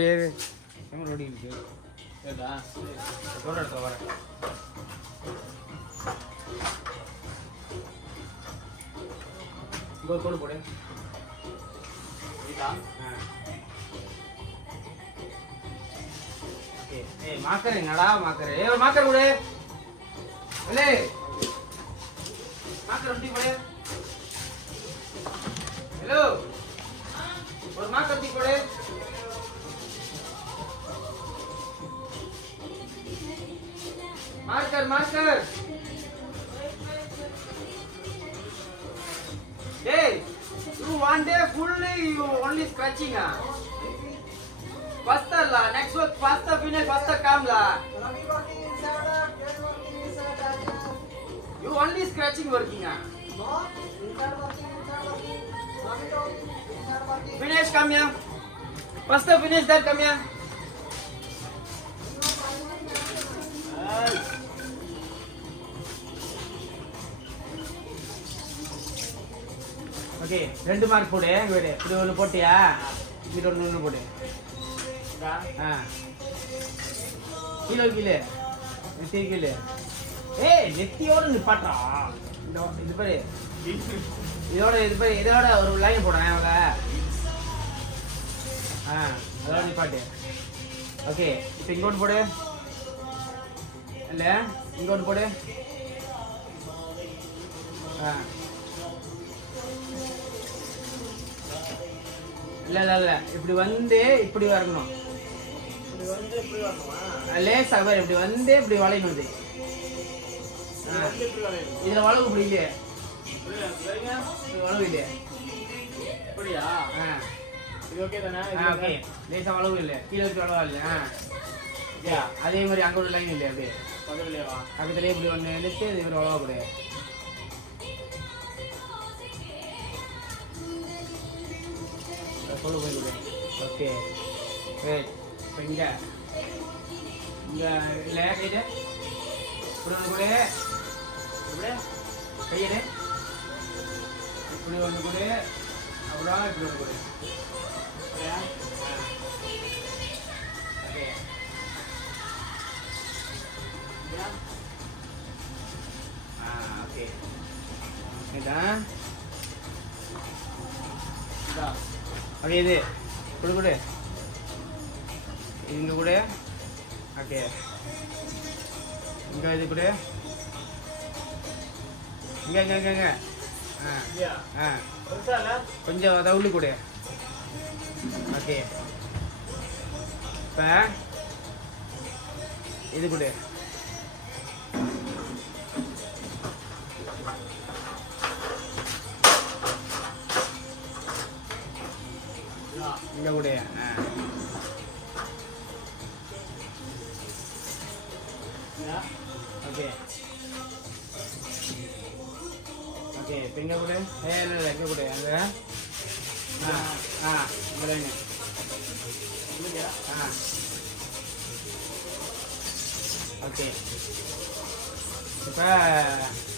ரோடி இருக்கு ஏதா போற இடத்துல வர கோடு போடு இதா ஓகே ஏய் மார்க்கர் என்னடா மார்க்கர் ஏய் ஒரு மார்க்கர் கொடு ஏலே மார்க்கர் ஒட்டி போடு ஹலோ ஒரு மார்க்கர் ஒட்டி போடு marker hey you one day fully you only scratching faster la next work faster finish faster come la you only scratching working finish come here faster finish that come here okay 2 mark போடு இங்க வெடு இப்படி ஒன்னு போட்டியா இங்க ஒன்னு போடு கீழே நெத்தி ஏய் நெத்தியோட நிப்பாட்றா இது பாரு இதோட ஒரு லைன் போடுறேன் அவள அதோட நிப்பாட்டு ஓகே இப்போ இங்க ஒன்னு போடு இல்ல இங்க ஒன்னு போடு இல்ல இப்படி வந்து இப்படி வரணும் லேசா பாரு இப்படி வந்து இப்படி வளையணும் இது இதுல வளைவு இப்படி இல்லையே வளைவு இல்லையே இப்படியா இது ஓகே தானே ஓகே லேசா வளைவு இல்ல கீழே வச்சு வளைவா இல்ல அதே மாதிரி அங்க ஒரு லைன் இல்லையா அப்படியே பக்கத்துலயே இப்படி ஒண்ணு எடுத்து இது ஒரு வளைவா கூட follow போயிடுங்க ஓகே வெயிட் இப்போ இங்கே இல்லை கைடு இப்படி ஒன்று கூட இப்படி கையெடு இப்படி ஒன்று கூட அப்புறம் இப்படி ஒன்று கூட ஓகே ஓகே இதான் ஓகே இது கொடு இங்கே கூட ஓகே இங்கே இது கூட இங்கே கொஞ்சம் தவுளி கூட ஓகே இப்போ இது கூட இங்க கூட ஓகே ஓகே இங்க கூட இல்ல இங்க கூட அங்க இங்க லைன் ஓகே இப்போ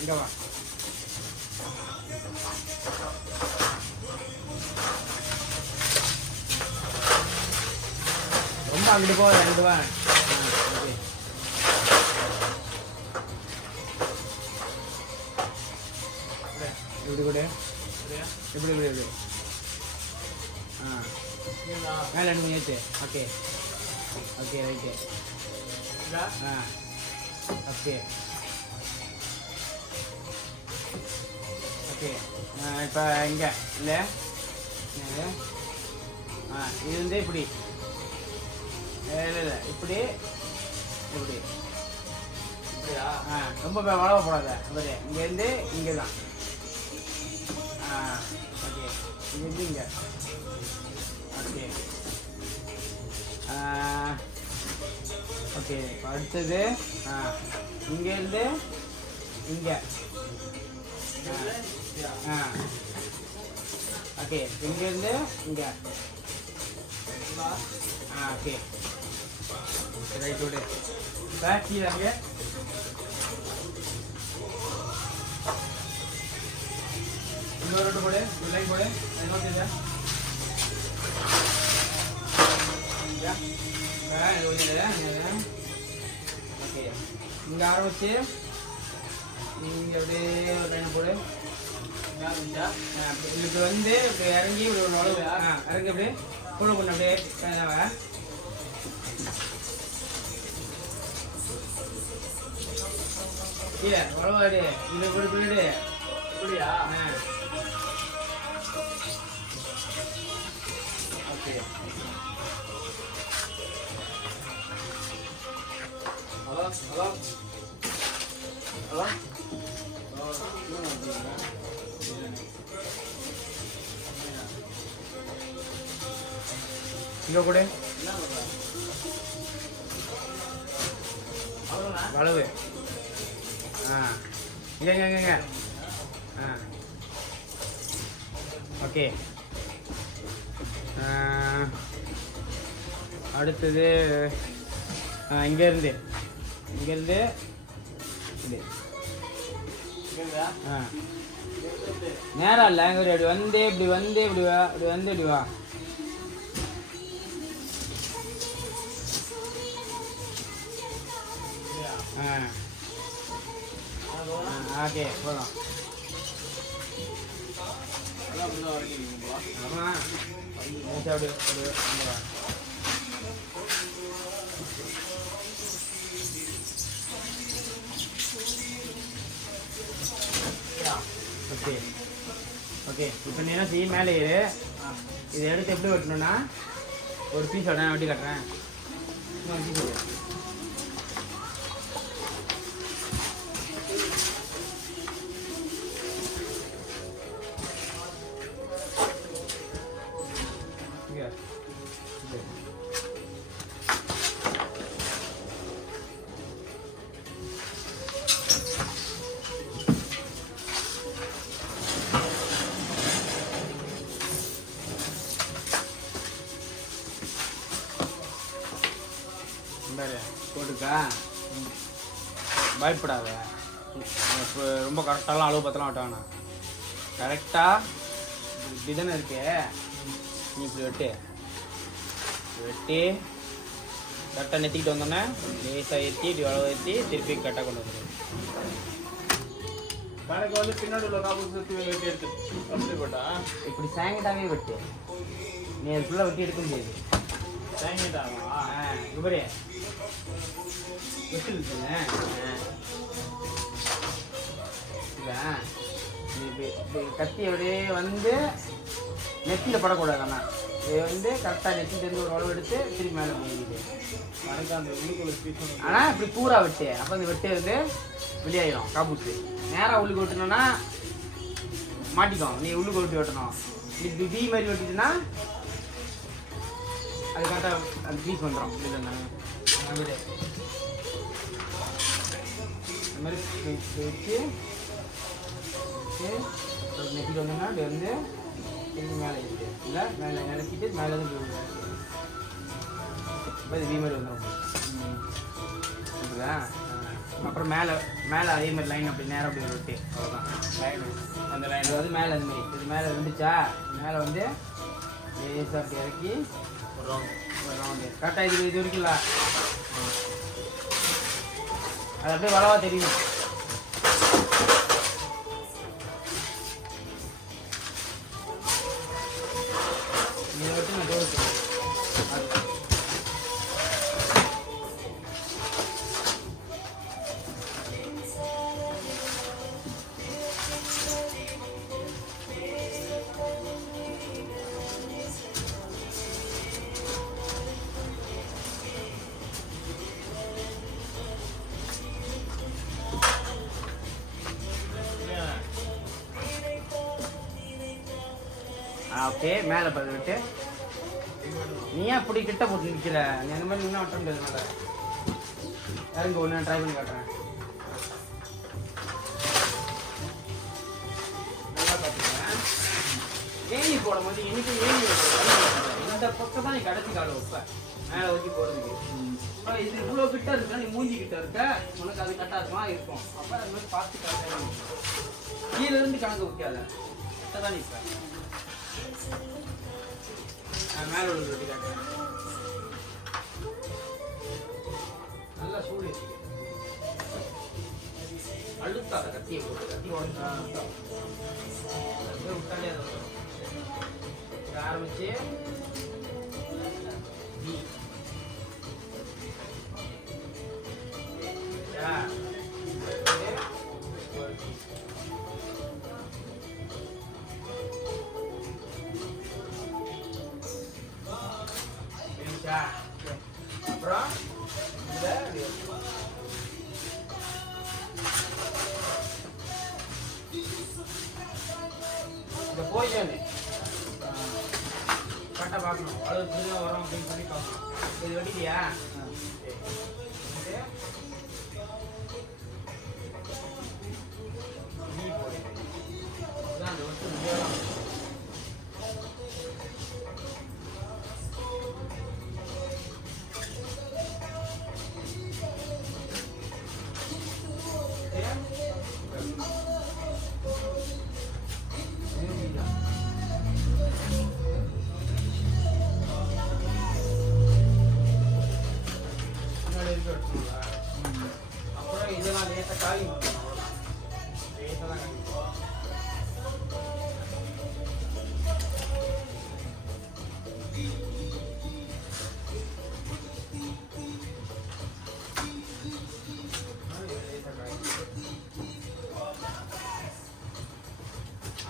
இங்க வா ரொம்ப அங்கிட்டு போ அங்கிட்டு வா இப்படி கூட இப்படி மேலே ரெண்டு மணி ஆச்சு okay okay right okay okay இப்போ இங்கே இல்லை இது வந்து இப்படி இல்லை இப்படி இப்படி இப்படியா ரொம்ப வளவ போடாத அப்படியே இங்கேருந்து இங்கே தான் ஓகே இங்கேருந்து இங்கே ஓகே ஓகே அடுத்தது இங்கேருந்து இங்கே ஓகே இங்கேருந்து இங்கே ஓகே ரைட் விடு பேக் கீழே அங்கே இன்னொரு ரோட்டு போடு லைன் போடு இன்னொரு ஓகே இங்கே ஆரம்பிச்சு இங்கே அப்படியே ஒரு லைன் போடு. இப்படி வந்து இப்படி இறங்கி இப்படி ஒரு அளவு இறங்கி அப்படியே கூட பண்ண அப்படியே இல்லை உழவாடு இந்த இப்படி போயிடு இப்படியா? ஓகே ஹலோ ஹலோ ஹலோ இங்கே கூட வளவு இங்க ஓகே அடுத்தது இங்கேருந்து நேரம் இல்லை இங்கே இப்படி வந்து இப்படி வந்து இப்படி வா இப்படி வந்து இப்படி வா. ஓகே போதும். ஆமாம் அப்படி ஓகே ஓகே இப்போ நீ என்ன செய்ய மேலே ஏறு. இதை எடுத்து எப்படி வெட்டணும்னா ஒரு பீஸ் உடனே வெட்டி கட்டுறேன். இன்னொரு பீஸ் போட்டுக்கா. பயப்படாத. இப்போ ரொம்ப கரெக்டாலாம் அளவு பத்தலாம் விட்டாங்கண்ணா கரெக்டாக இப்படி தானே இருக்கு. நீ இப்படி வெட்டி கரெக்டாக நெத்திக்கிட்டு வந்தோன்னே லேசாக ஏற்றி இப்படி அளவு ஏற்றி திருப்பி கரெக்டாக கொண்டு வந்துடுவோம். கணக்கு வந்து பின்னாடி உள்ள காப்பு சுற்றி வெட்டி எடுத்து அப்படி போட்டா இப்படி சாங்கிட்டாவே வெட்டு. நீ அது ஃபுல்லாக வெட்டி எடுக்க முடியாது. சாங்கிட்டாவா இப்படி வெட்டு கத்தி அப்படியே வந்து நெத்தியில் படக்கூடாது. ஆனால் இது வந்து கரெக்டாக நெத்திலேருந்து ஒரு உழவு எடுத்து திருப்பி மேலே போயிடுது. ஆனால் இப்படி பூரா வெட்டு. அப்போ அந்த வெட்டு வந்து வெளியாயிடும் காப்பூத்து. நேராக உள்ளுக்கு வெட்டணும்னா மாட்டிக்கும். நீ உள்ளுக்கு வெட்டி வெட்டணும். இப்படி பீ மாதிரி வெட்டிட்டுன்னா அது கரெக்டாக அந்த பீஸ் வந்துடும். இது இந்த மாதிரி வச்சு நெத்திட்டு வந்தோம்னா இப்படி வந்து திரும்பி மேலே இருக்குது. இல்லை மேலே நினைச்சிட்டு மேலே வந்து இது இதே மாதிரி வந்துடும். ஓகேதா? அப்புறம் மேலே அதே மாதிரி லைன் அப்படி நேரம் அப்படி ரொட்டி அவ்வளோதான். லைன் அந்த லைன் வந்து மேலே அந்த மாதிரி இது மேலே வந்துச்சா மேலே வந்து லேசாக அப்படி இறக்கி ஒரு ரவுண்டு கரெக்டாக இது வரைக்கும்ல அது அப்படியே வளவா தெரியும். இதை வச்சு நான் தோறுக்கு ஓகே. மேலே பார்த்துக்கிட்டு நீ ஏன் அப்படி கிட்ட போட்டு நிற்கிற? நீ அந்த மாதிரி இன்னும் விட்ட முடியாதுனால இறங்க ஒன்று ட்ரை பண்ணி காட்டுறேன். நல்லா பார்த்துக்கிறேன். ஏணி போடும் போது எனக்கு ஏணி இந்த பக்கம் தான் நீ கடைசி காலம் வைப்ப மேலே வச்சு போடுறதுக்கு. இது இவ்வளோ கிட்ட இருக்கா நீ மூஞ்சி கிட்ட இருக்க உனக்கு அது கட்டாசமாக இருக்கும். அப்போ அது மாதிரி பார்த்து கரெக்டாக கீழே இருந்து கணக்கு வைக்காத கிட்ட தான் நிற்பேன். மேலே உள்ளது வெட்டி காட்டுறேன். அழுத்தாத கத்தியை போட்டு கத்தி விட்டாலே அது வந்துடும். ஆரம்பிச்சு அப்புறம் இந்த போய்ச்சோன்னு கரெக்டாக பார்க்கணும். அவ்வளோ திரும்ப வரும் அப்படின்னு சொல்லி பார்க்கணும். இது வெட்டிட்டியா? நீ போடு. இதுதான் அந்த வச்சு முடியலாம். அப்புறம் இதெல்லாம் லேசாக காலி பண்ணணும். லேசாக தான் காலி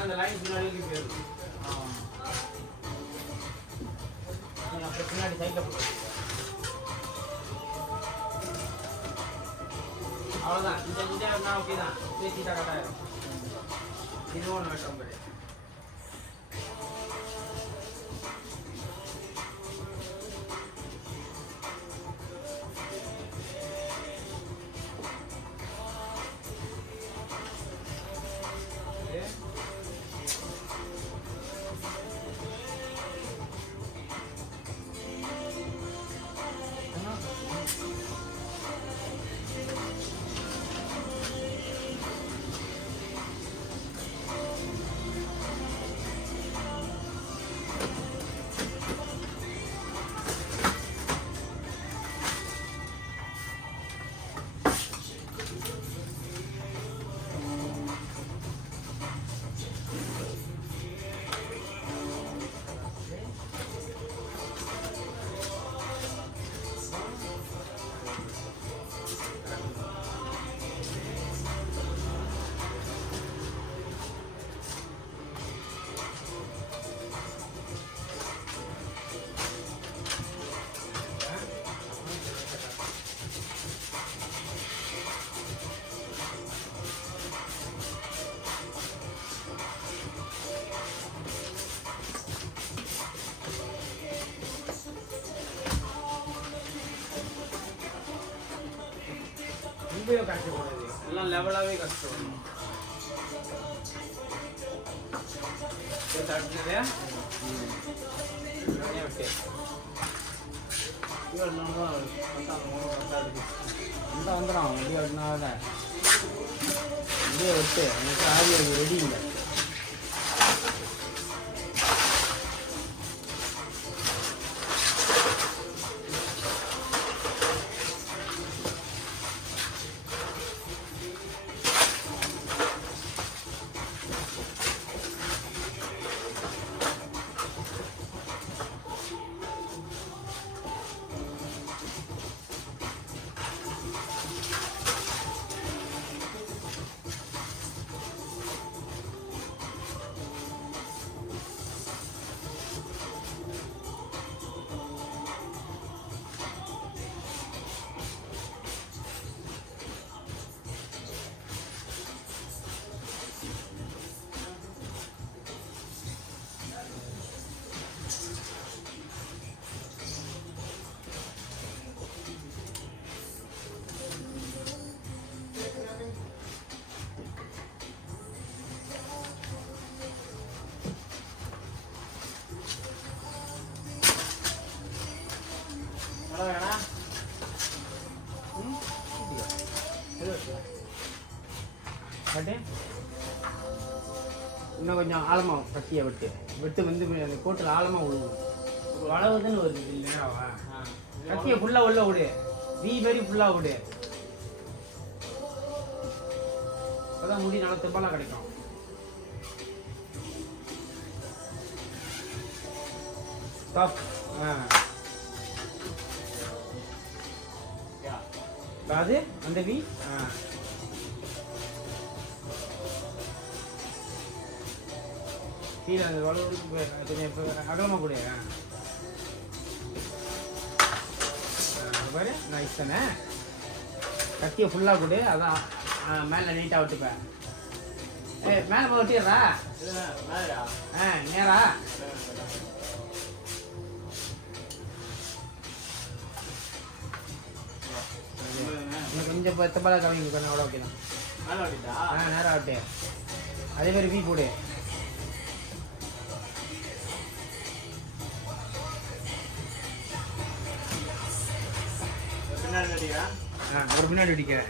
அந்த லைன் பின்னாடி போயிடும். அப்புறம் பின்னாடி சைக்கிள் போட்டு அவ்வளோதான். இந்த இருந்தால் ஓகே தான். பேசிட்டா கட்டாயிரும். இது ஒன்று வேண்டாம் பாரு. கஷ்டப்படுது எல்லாம் லெவலாகவே கஷ்டம். தட்டுனதே விட்டு வந்துடும். முடிய விட்டுனாதான் முடிய விட்டு எனக்கு ஆதி அது ரெடி இல்லை. இன்னும் கொஞ்சம் ஆழமாக கட்டியை விட்டு வந்து அந்த கோட்டில் ஆழமாக விழுவும். அளவுதுன்னு வருது இல்லைன்னா கட்டியை ஃபுல்லாக உள்ள விடு. மாரி ஃபுல்லாக விடு. அப்பதான் முடி நல்லா தெம்பலா கிடைக்கும். ஸ்டாப். அது அந்த வி கீழே அந்த வலுவுக்கு கொஞ்சம் அகலமாக கூட பாரு நைஸ் தானே. கத்தியை ஃபுல்லாக கொடு, அதான் மேலே நீட்டாக விட்டுப்பேன். மேலே போய் ஒட்டிடுறா நேரா. கொஞ்சம் பத்தப்பால கவிங்க கொஞ்சம் அவ்வளோ ஓகே தான். நேரம் ஆகட்டு. அதே மாதிரி வீ போடு. ஒரு பின்னாடி அடிக்கிறேன்.